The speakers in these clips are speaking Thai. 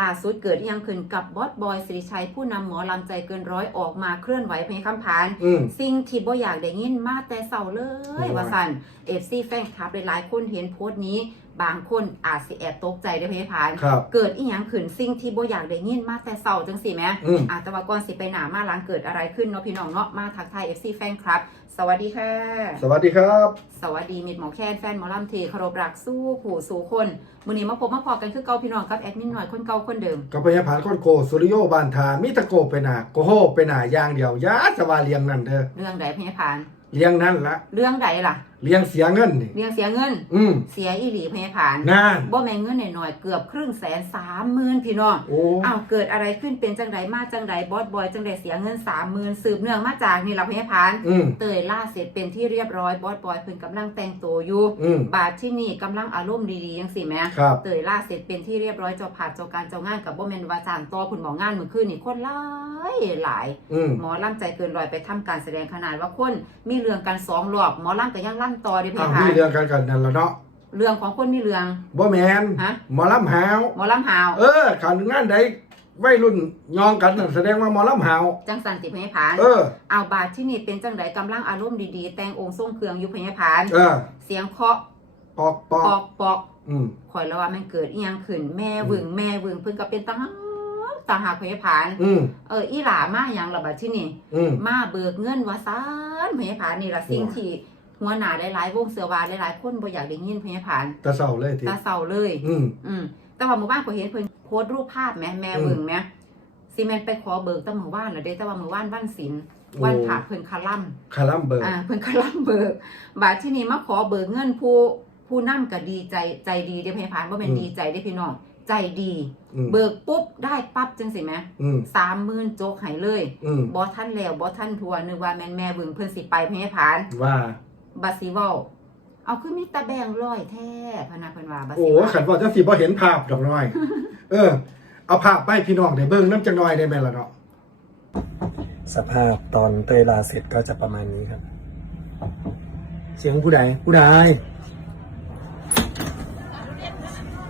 ล่าสุดเกิดอิหยังขึ้นกับบอสบอยสิริชัยผู้นำหมอลำใจเกินร้อยออกมาเคลื่อนไหวเพลงคำผาน อืม สิ่งที่บ่อยากได้ยินมาแต่เศร้าเลย โอ้ย ว่าสั่นเอฟซีแฟนคลับหลายๆคนเห็นโพสต์นี้ บางคนอาจสิแอบตกใจได้อเพลงผาน ครับเกิดอีหยังขึ้นสิ่งที่บ่อยากได้ยินมาแต่เศร้าจังสิแหมอืม อาแต่ว่าก่อนสิไปหนามาหล้างเกิดอะไรขึ้นเนาะพี่น้องเนาะมาทักทาย FC แฟนคลับ สวัสดีค่ะ สวัสดีครับ สวัสดีมิดหมอแคนแฟนหมอลำเทเคารพรักสู้ผู้สู่คนมื้อนี้มาพบมาพอกันคือเก่าพี่น้องกับแอดมินหน่อยคนเก่าคนเดิม กับพยาผานคนโกสุริโยบานทามิตะโกไปหนาโกโฮไปหนาอย่างเดียวยาสวาเลียงนั่นเด้อเรื่องใดพญพาน เลียงนั่นละเรื่องใดล่ะเลียงเสียเงินนี่เรื่องเสียเงิน อืม เสียอีหลีพญพานนานบ่แม่นเงินหน่อยๆเกือบครึ่งแสนสามหมื่นพี่น้องโอ้ อ้าวเกิดอะไรขึ้นเป็นจังไดมาจังไดบอสบอยจังไดเสียเงินสามหมื่นสืบเนื่องมาจากนี่ล่ะพญพาน อืม เตยล่าเสร็จเป็นที่เรียบร้อยบอสบอยเพิ่นกำลังแต่งตัวอยู่ อืม บาทที่นี่กำลังอารมณ์ดีๆยังสิแหม่ครับ เตยล่าเสร็จเป็นที่เรียบร้อยเจ้าผาดเจ้าการเจ้างานกับบ่แม่นว่าจ้างต่อคุณหมองานมื้อคืนนี่คนหลายหลาย อืม หมอล่ำใจเกินร้อยไปทำการแสดงขนาดว่าคนมีเรื่องกันสองรอบหมอล่ำก็ยังล่ำต่อเดิพี่อ้าวค่ะมีเรื่องกันกันนั่นละเนาะเรื่องของคนมีเรื่อง บ่แมนฮะ หมอลำหาว หมอล่ำหาว เออขันงานใดวัยรุ่นยองกันนั่นแสดงว่าหมอลำหาว จังสันติพญผานเออ เอาบาทที่นี่เป็นจังไดกำลังอารมณ์ดีๆ แต่งองค์ทรงเครื่องอยู่พญผาน เออ เสียงเคาะปอกปอปอกกปอกอืม ข่อยแล้วว่ามันเกิดอีหยังขึ้นแม่วึงแม่วึงเพิ่นก็เป็นตาหักตาหักพญผาน อืม เอออีหลามาหยังล่ะบัดที่นี่ อืม มาเบิกเงินว่าซานพญผานนี่ล่ะสิ่งโอ้ที่ หัวหน้าหลายๆวงเสือวาหลายๆคนบ่อยากได้ยินพญผานตะเศร้าเลยทีตาเศร้าเลย อืมอืมแต่ว่าหมู่บ้านก็เห็นเพิ่นโพสต์รูปภาพแม่แม่อืมเบิ่งแม่ซีเมนไปขอเบิกตั้งหมู่บ้านแล้วเด้แต่ว่าหมู่บ้านวันศิลป์โอ้วันผ่าเพิ่นคาล่ำคาลัมเบอร์อ่าเพิ่นคาล่ำเบิกบาดที่นี่มาขอเบิกเงินผู้ผู้นำก็ดีใจใจดีเด้พญผานบ่แม่นดีใจเด้พี่น้องใจดีอืมเบิกปุ๊บได้ปั๊บจังสิแหมอืมสามหมื่นโจกให้เลยอืมบ่ทันแล้วบ่ทันทัวนึกว่าแม่นแม่เบิ่งเพิ่นสิไปพญผานว่า บัดสิเว้าเอาคือมีแตาแบงค์ร้อยแท้พะนะเพิ่นว่าบัดโอ้สิเว้าขันว่าจังสิบ่เห็นภาพดอกน้อย เออ เอาภาพไปพี่น้องได้เบิ่งน้ำจังน้อยได้ไหมล่ะเนาะสภาพตอนเตยลาเสร็จก็จะประมาณนี้ครับ เสียงผู้ใดผู้ใด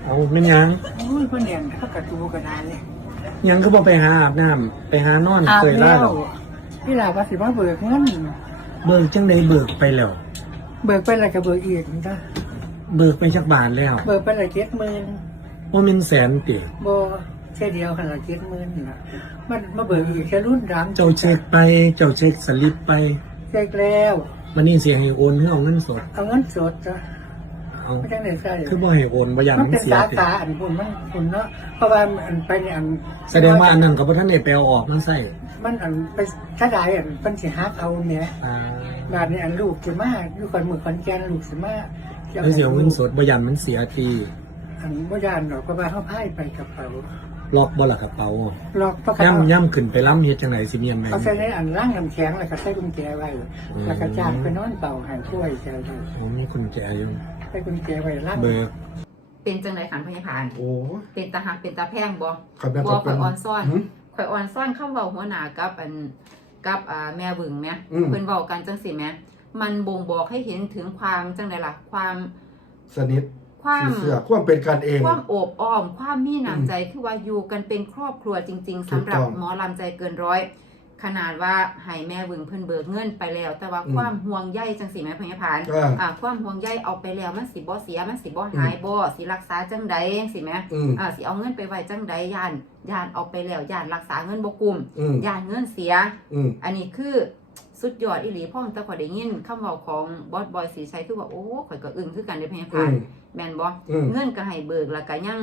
เอาไม่นยังโอ้ยเพื่อนเรียนพักกระตูกระดานเลยยังก็บอกไปหาอาบน้ำไปหานอนเตยล่าหรอพี่ลาว่าสิว่าเบิกเงินเบิกจังใดเบิกไปแล้ว เบิกไปอะไรกับเบิกอีกจ้ะเบิกไปจักบาทแล้วเบิกไปอะไรเจ็ดหมื่นว่ามันแสนติโบแค่เดียวขนาดเจ็ดหมื่นนะมันมาเบิกอีกแค่รุ่นดำเจ้าเช็คไป เจ้าเช็คสลิปไปเช็คแล้ว มันนี่เสียให้โอนเพื่อเอาเงินสด เอาเงินสดจ้ะ เอาไม่ใช่ไหนใช่คือบ่ให้โอนบ่อยางมันมันเป็นเสียสาติขาอันคุณมันคุณเนาะเพราะว่าอันไปเนี่ยอันแสดงว่าอันนั้นกับพระท่านได้ไปเอาออกมาใส่มันอันไปถ้าได้อันเป็นสิฮักเอาเนี่ยอ่าบาทเนี่ยอันลูกจะมาลูกคนมือคนแกนลูกสิมาแล้วเสียเงินสดบ่อยางมันเสียที อันว่ยานหรอกเพราะว่าเขาพายไปกระเป๋า ล็อกบ่ล่ะกระเป๋าล็อกเพราะเขาย่ำย่ำขึ้นไปล้ำเฮ็ดจังไหนสิเมียนไหมเขาใช้ในอันร่างน้ำแข็งแล้วก็ใส่กุญแจไว้แล้วก็จ้างไปนอนเป่าหางถ้วยแกเลยอ๋อมีคนแก่อยู่ใส่กุญแจไว้ร่างเบิกเป็นจังไดขันพญผานโอ้เป็นตาหักเป็นตาแพงบ่ขันแม่นบ่ก็ข่เป็อยนอ่อนซ่อนหืมข่อยอ่อนซ่อนคำเว้าหัวหน้ากับอันกับอ่าแม่เบิ่งแหม่อืมเพิ่นเว้ากันจังซี่แหม่มันบ่งบอกให้เห็นถึงความจังไดล่ะความสนิท ความสีเสื้อความเป็นกันเอง ความโอบอ้อม ความมีน้ำใจคือว่าอยู่กันเป็นครอบครัวจริงๆถูสำกหรับต้องหมอลำใจเกินร้อย ขนาดว่าให้แม่เบิ่งเพิ่นเบิกเงินไปแล้ว แต่ว่าอืมความห่วงใยจังซี่แหม่พญผานอ่าอ่าความห่วงใยเอาไปแล้วมันสิบ่เสียมันสิบ่หายบ่สิรักษาจังใดจังซี่แหมอืมอ่าสิเอาเงินไปไว้จังใดย่านย่านเอาไปแล้วย่านรักษาเงินบ่กุมอืมย่านเงินเสียอืมอันนี้คือ สุดยอดอีหลีพ่อแต่ข่อยได้ยินคำเว้าของบอสบอยสีชัยคือว่าโอ้ข่อยก็อึ้งคือกันเด้อพญอืพานมแม่นบ่อืมเงินก็ให้เบิกแล้วก็ยัง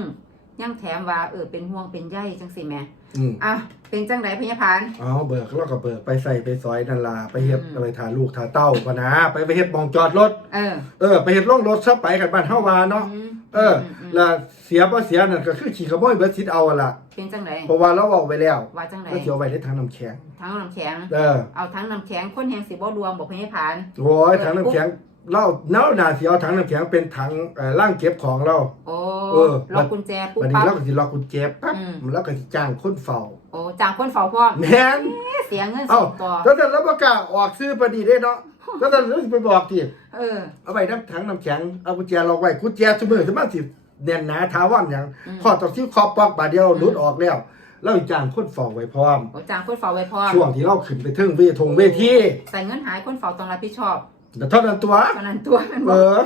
ยังแถมว่าเออเป็นห่วงเป็นใยจังซี่แหมอืมอะเป็นจังไดพญพานเอาเบิกแล้วก็เบิกไปใส่ไปซอยนันลาไปเฮ็ดอืม อะไรถ่าลูกถ่าเต้าก็นะไปไปเฮ็ดหมองจอดรถ เออเออ ไปเฮ็ดล่องรถซะไปกันบ้านเฮาวาเนาะ มเออมมแล้วเสียบ่เสียนั่นก็คือขี่ขโมยเบิดสิทธิ์เอาอะล่ะ เป็นจังไดเพราะว่าเราเอาไปแล้วว่าจังไดก็เสียไว้ในถังน้ำแข็ง ทั้งน้ำแข็ง เออ เอาทั้งน้ำแข็งคนแหงสิบ่รวมบอกพญพานโอ้ยถังน้ำแข็ง เราเนาหนาสิเอาถังน้ำแข็งเป็นถังเอ่อล่างเก็บของเรา โอ้เออ ล็อกกุญแจปุ๊บวันนี้ปั๊บ เราก็สิล็อกกุญแจปั๊บอืม แล้วก็สิจ้างคนเฝ้าโอ้จ้างคนเฝ้าพร้อมแม่น เสียเงินสเอ้า ดต่อถ้าแต่เราประกล้าศออกซื้อพอดีได้เนาะถ้าแต่เราสิไปบอกทีเออ เอาไว้น้ำถังน้ำแข็งเอากุญแจล็อกไว้กุญแจสมือสมาสิแน่นหนาท้าวันอย่างมข้อต่อที่คอปอกบาดเดียวหลุดออกแล้วแล้วอีกจางคนฟองไว้พร้อม โอ้จางคนเฝ้าไว้พร้อมช่วงที่เราขึ้นไปถึงเวทงเวที ใส่เงินหายคนเฝ้าต้องรับผิดชอบ แต่เท่านั้นตัวตอนนั้นตัวมันเอบอกอ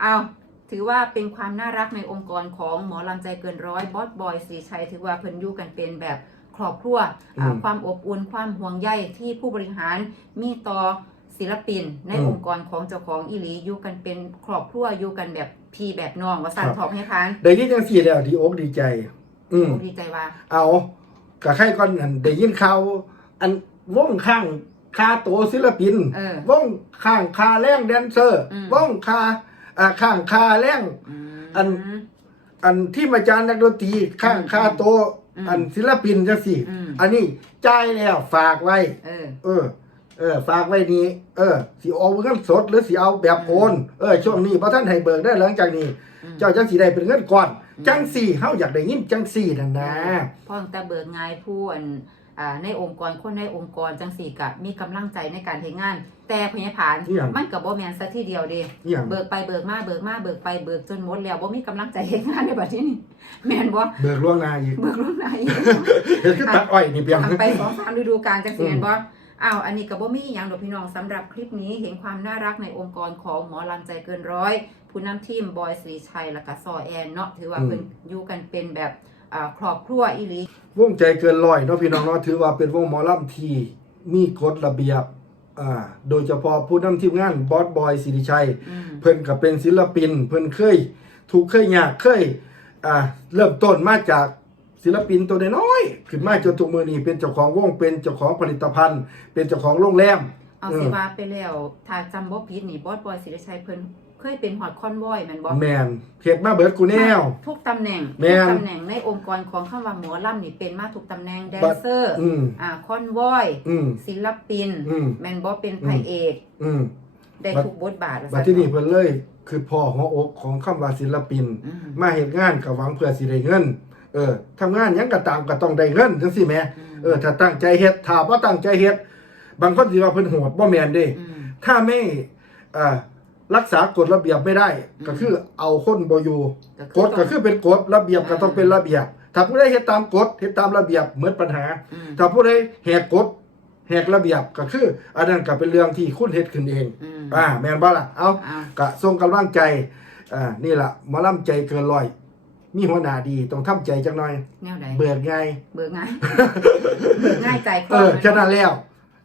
เอาถือว่าเป็นความน่ารักในองค์กรของหมอลำใจเกินร้อยบอสบอยสีชัยถือว่าเพิ่นอยู่กันเป็นแบบครอบครัวอ่าอืมความอบอุ่นความห่วงใยที่ผู้บริหารมีต่อศิลปิน ในอืมองค์กรของเจ้าของอีหลีอยู่กันเป็นครอบครัวอยู่กันแบบพี่แบบน้องว่าสั่นครับ ทอกให้พานได้ยินจังสี่แล้วดีอกดีใจ อืมดีใจว่า เอากะใครก่อนอันได้ยินข่าวอันวงข้าง คาตัวศิลปินเออวงข้างคาแรงแดนเซอร์อืมวงคาอ่าข้างคาแรงมอัน อันที่มาจานนักดนตรีข้างคาโตะอืมอันศิลปินจังสี่ อืม อันนี้จ่ายแล้วฝากไว้ เออ เออ เออ ฝากไว้นี้ เออสิเอาเงินสดหรือสิเอาแบบโอน เออ ช่วงนี้พระท่านให้เบิกได้หลังจากนี้ อืม เจ้าจังสีได้เป็นเงินก่อนอืมจังสี่เฮาอยากได้ยินจังสี่นั่นนะ พ่อตั้งแต่เบิกงายผู้อันอ่า ในองค์กรคนในองค์กรจังสี่กะมีกำลังใจในการเฮ็ดงาน แต่พยาผานอิหยังมันกับบ่แมนซะทีเดียวเด้อหย่างเบิกไปเบิกมาเบิกมาเบิกไปเบิกจนหมดแล้วบ่มีกำลังใจเฮ็ดงานในบัดนี้นี่แม่นบ่เบิกล่วงหน้าอีกเบิกลงไหนเห็นคือตัดอ้อยนี่เพียงทำไปสองสามฤดูกาลจังสิอืมแม่นบ่อ้าว อันนี้ก็บ่มีหยังดอกพี่น้องสำหรับคลิปนี้เห็นความน่ารักในองค์กรของหมอลำใจเกินร้อย ผู้นำทีมบอยศรีชัยแล้วก็ซอแอนเนาะถือว่าเพิ่นอยู่กันเป็นแบบ อ่าครอบครัวอีหลีวงใจเกินร้อยเนาะพี่น้องเนาะถือว่าเป็นวงหมอลำที่มีกฎระเบียบอ่าโดยเฉพาะผู้นำทีมงานบอสบอยสิริชัย อืมเพิ่นก็เป็นศิลปิน เพิ่นเคยถูกข์เคยยากเคยอ่าเริ่มต้นมาจากศิลปินตัวน้อยๆขึ้นมาจนทุกมือนี้เป็นเจ้าของวงเป็นเจ้าของผลิตภัณฑ์ เป็นเจ้าของโรงแรม เอาอืมสิว่าไปแล้วถ้าจำบ่ผิดนี่บอสบอยศิริชัยเพิ่น เคยเป็นฮอดคอนวอยแม่นบ่แมนเฮ็ดมาเบิดกูแนว ทุกตำแหน่งแม่ทุกนตำแหน่งในองค์กรของคำว่าหมอลำนี่เป็นมาทุกตำแหน่งแดนบัดเซอร์อืม อ่าคอนวอยอืม ศิลปิน อืม แม่นบ่เป็นพระเอกอืม ได้บัด ทุกบทบาทว่าบัดซั่นที่นี่เพิ่นเลยคือพ่อหัวอกของคำว่าศิลปิน อืมมาเฮ็ดงานก็หวังเพื่อสิได้เงิน เออทำงานหยังก็ตามก็ต้องได้เงินจังซี่แหมเออถ้าตั้งใจเฮ็ดถ้าบ่ตั้งใจเฮ็ดบางคนสิว่าเพิ่นโหดบ่แม่นเด้ มถ้าไม่อ่า รักษากฎระเบียบไม่ได้อืมก็คือเอาคนบ่อยู่ก็กฎก็คือเป็นกฎระเบียบก็ต้องอ่าเป็นระเบียบ ถ้าผู้ใดเฮ็ดตามกฎเฮ็ดตามระเบียบเหมือนปัญหาอืมถ้าผู้ใดแหกกฎแหกระเบียบก็คือ อันนั้นก็เป็นเรื่องที่คุณเฮ็ดขึ้นเองอืมอ่าแม่นบ่ล่ะเอาอ้าวก็ส่งกำลังใจอ่านี่ล่ะหมอลำใจเกินร้อย มีหัวหน้าดีต้องทำใจจักหน่อยแนวใดเบิกไงเบิกง่ายเบิกง่ายใจคเออแค่นั้นแล้ว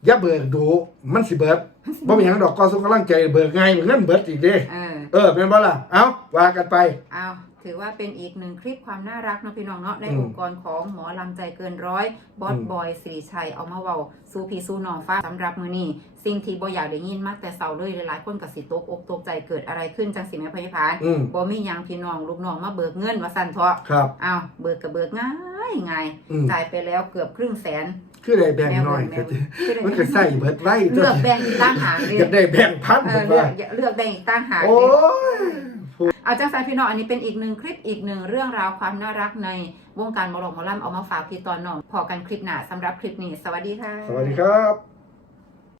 อย่าเบิกดูมันสิเบิดบ่มีหยังดอกก็ส่งกำลังใจเบิกไงเงินเบิดอีกเด้เออ เออเป็นบ่ล่ะเอ้าว่ากันไป เอาถือว่าเป็นอีกหนึ่งคลิปความน่ารักเนาะพี่น้องเนาะในอืมองค์กรของหมอลำใจเกินร้อยบอสอืมบอยสิริชัยเอามาเว้าสู่พี่สู่น้องฟ้าสำหรับมื้อนี้สิ่งที่บ่อยากได้ยินมากแต่เศร้าเลยหลายๆคนก็สิตกอกตกใจเกิดอะไรขึ้นจังสิแม่พยาพานอืมบ่มีหยังพี่น้องลูกน้องมาเบิกเงินว่าซั่นเถาะครับอ้าวเบิกก็เบิกง่ายง่ายอืม จ่ายไปแล้วเกือบครึ่งแสน คือได้แบ่งแมวหน่อยแมก็วจะคือได้มันก็ใส่เบิดไว้เลือกแบ่งอีกต่างหากเลยอยากได้แบ่งพันเอผอมเลือว่ากเลือกแบ่งอีกต่างหากโอ้เลยยเอาจังสายพี่น้องอันนี้เป็นอีกหนึ่งคลิปอีกหนึ่งเรื่องราวความน่ารักในวงการหมอลงหมอลำเอามาฝากพี่ตอนน้องพอกันคลิปหน้าสำหรับคลิปนี้ สวัสดีค่ะ สวัสดีครับ